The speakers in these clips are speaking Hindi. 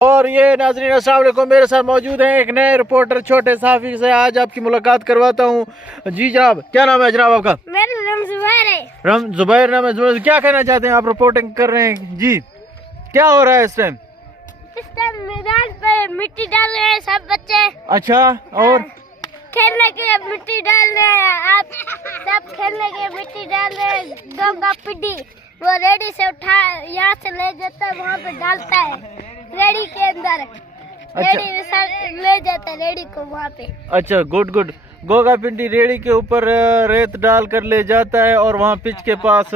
और ये नाज़रीन अस्सलाम वालेकुम, मेरे साथ मौजूद हैं एक नए रिपोर्टर छोटे साफी से। आज आपकी मुलाकात करवाता हूँ। जी जनाब, क्या नाम है जनाब आपका? मेरा नाम जुबैर है। जुबैर नाम है। जुबैर, क्या कहना चाहते हैं आप? रिपोर्टिंग कर रहे हैं जी, क्या हो रहा है इस टाइम? इस टाइम मैदान पे मिट्टी डाल रहे हैं सब बच्चे। अच्छा, और खेलने के लिए मिट्टी डाल रहे हैं। आप सब खेलने के लिए मिट्टी डाल रहे हैं। गोगा पिड्डी वो रेडी से उठा यहाँ से ले जाता है, वहाँ पे डालता है रेडी के अंदर। रेडी ले जाता है रेडी को वहाँ पे। अच्छा, गुड गुड। गोगा पिंडी रेड़ी के ऊपर रेत डाल कर ले जाता है और वहाँ पिच के पास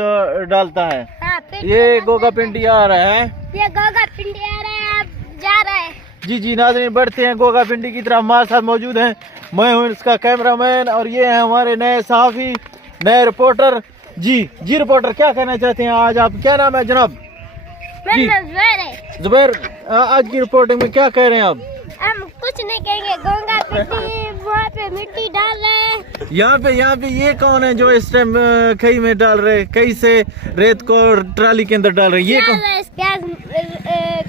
डालता है। हाँ, ये गोगा पिंडी आ रहा है। ये गोगा पिंडी आ रहा है, आप जा रहे हैं। जी जी नाज़रीन, बढ़ते हैं गोगा पिंडी की तरफ। हमारे साथ मौजूद हैं, मैं हूँ इसका कैमरामैन और ये है हमारे नए सहाफ़ी, नए रिपोर्टर। जी जी रिपोर्टर, क्या कहना चाहते हैं आज आप? क्या नाम है जनाब? मेरा नाम जुबैर है। जुबैर, आज की रिपोर्टिंग में क्या कह रहे हैं आप? हम कुछ नहीं कहेंगे। गोगा पिंडी वहाँ पे मिट्टी डाल रहे हैं। यहाँ पे ये कौन है जो इस टाइम कई में डाल रहे, कई से रेत को ट्राली के अंदर डाल रहे? ये कौन?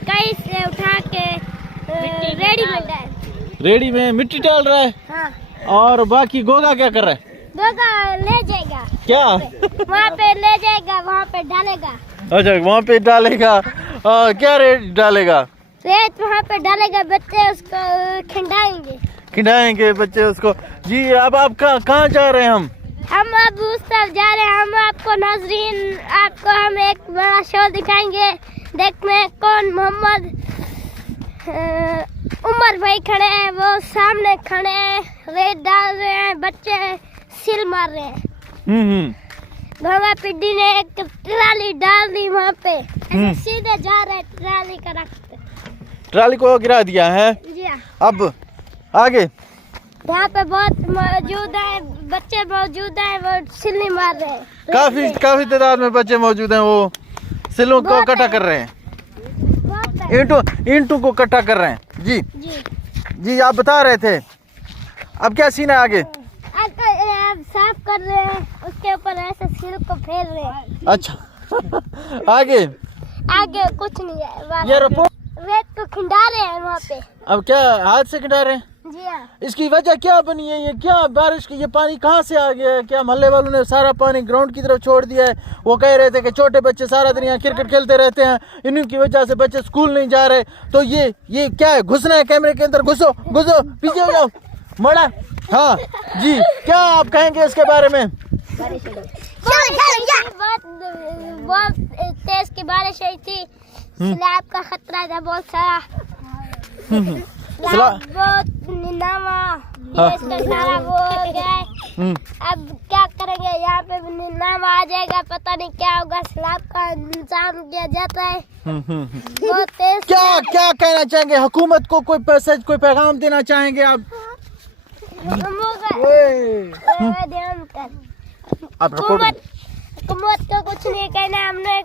कई से उठा के रेडी में डाल, रेडी में मिट्टी डाल रहा है। हाँ। और बाकी गोगा क्या कर रहा है? गोगा ले जाएगा। क्या वहाँ पे ले जाएगा, वहाँ पे डालेगा। अच्छा, वहाँ पे डालेगा। क्या रेत डालेगा? रेत वहाँ पे डालेगा, बच्चे उसको खिंडाएंगे बच्चे उसको। जी, अब आप कहाँ जा रहे हैं? हम अब उस तरफ जा रहे हैं। हम आपको नाज़रीन, आपको हम एक बड़ा शो दिखाएंगे। देखने कौन मोहम्मद उमर भाई खड़े हैं, वो सामने खड़े हैं, रेत डाल रहे हैं, बच्चे सिल मार रहे हैं। गोगा पिड्डी ने एक ट्राली डाल दी वहाँ पे, सीधे जा रहे हैं ट्राली का रखते। ट्राली को गिरा दिया है। जी हाँ। अब आगे यहाँ पे बहुत मौजूद है, बच्चे मौजूद हैं, वो सिल्ली मार रहे हैं। काफी तादाद में बच्चे मौजूद हैं, वो सिलों को इकट्ठा कर रहे हैं, ईंटों को इकट्ठा कर रहे हैं। जी जी, आप बता रहे थे, अब क्या सीन है आगे? साफ कर रहे हैं, उसके ऊपर ऐसे सिल को फेर रहे हैं। अच्छा आगे कुछ नहीं है। ये रेत को खिंडा रहे हैं वहाँ पे। अब क्या हाथ से खिंडा रहे हैं? जी हाँ। इसकी वजह क्या बनी है? ये क्या बारिश की, ये पानी कहाँ से आ गया है? क्या मोहल्ले वालों ने सारा पानी ग्राउंड की तरफ छोड़ दिया है? वो कह रहे थे कि छोटे बच्चे सारा दिन यहाँ क्रिकेट खेलते रहते हैं, इन्हीं की वजह से बच्चे स्कूल नहीं जा रहे। तो ये क्या है? घुसना है कैमरे के अंदर? घुसो पीछे हो जाओ मड़ा। हाँ जी, क्या आप कहेंगे इसके बारे में? बहुत तेज की बारिश आई थी, स्लैब का खतरा था बहुत सारा। बहुत नीलामा सारा वो हो गया है। अब क्या करेंगे? यहाँ पे नीलामा आ जाएगा, पता नहीं क्या होगा। स्लैब का इंतजाम किया जाता है। बहुत तेज। क्या कहना चाहेंगे हुकूमत को? कोई मैसेज, कोई पैगाम देना चाहेंगे आप? हुकूमत को कुछ नहीं कहना हमने।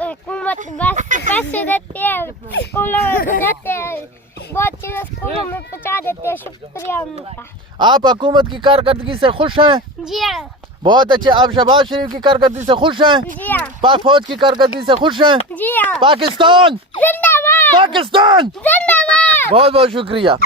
हुकूमत बस पैसे देती है, स्कूलों में देते हैं, बहुत चीजें स्कूलों में पहुंचा देते हैं। शुक्रिया उनका। आप हुकूमत की कारकर्दगी से खुश हैं? जी हाँ। बहुत अच्छे। आप शहबाज शरीफ की कारकर्दगी से खुश हैं? जी हाँ। पाक फौज की कारकर्दगी से खुश हैं? जी हाँ। पाकिस्तान जिंदाबाद, पाकिस्तान जिंदाबाद। बहुत शुक्रिया।